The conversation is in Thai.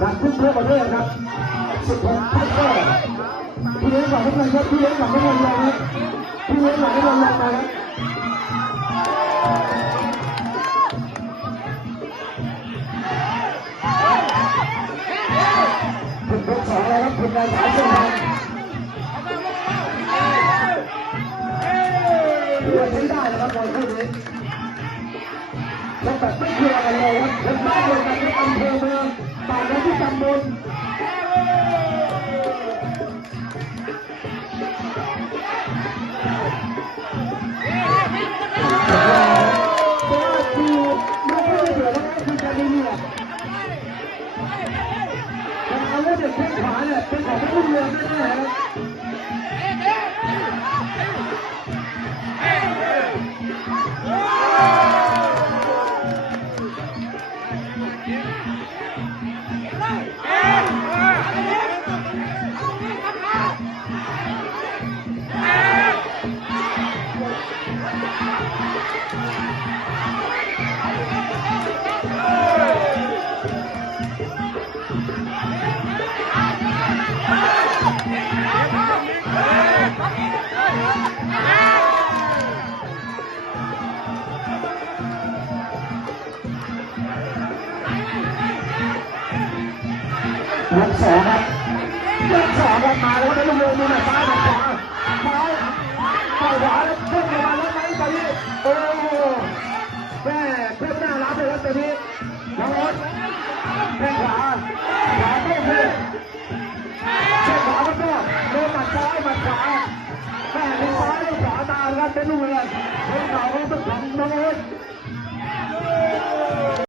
จากทุกทั่วประเทศครับสิบหกพักก็พี่เลี้ยงหลังไม่เงินครับพี่เลี้ยงหลังไม่เงินเลยครับพี่เลี้ยงหลังไม่เงินลงมครับคุณยกสองเลยครับคุณนายสายเส้นทางเรือใช้ได้นะครับบอลคู่นี้แล้วแบบไม่กลัวกันเลยครับเล่นบ้านเลยกันที่อำเภอเมือง แข้งขวาเนี่ยเป็นของผู้เรืองแน่ๆครับ ยกสองครับยกสองครับมาแล้วครับเป็นลูกเรือมือหน่อยซ้ายหน่อยขวาซ้ายต่อขวาแล้วพุ่งออกมาแล้วไหมตอนนี้โอ้แม่เพื่อนหน้ารับเลยครับตอนนี้น้องรถแข้งขวาขวาโต้คือแข้งขวาก็โต้โดนหมัดซ้ายหมัดขวาแม่มีซ้ายมีขวาตามครับเป็นลูกเรือเป็นเข่าของของน้องรถ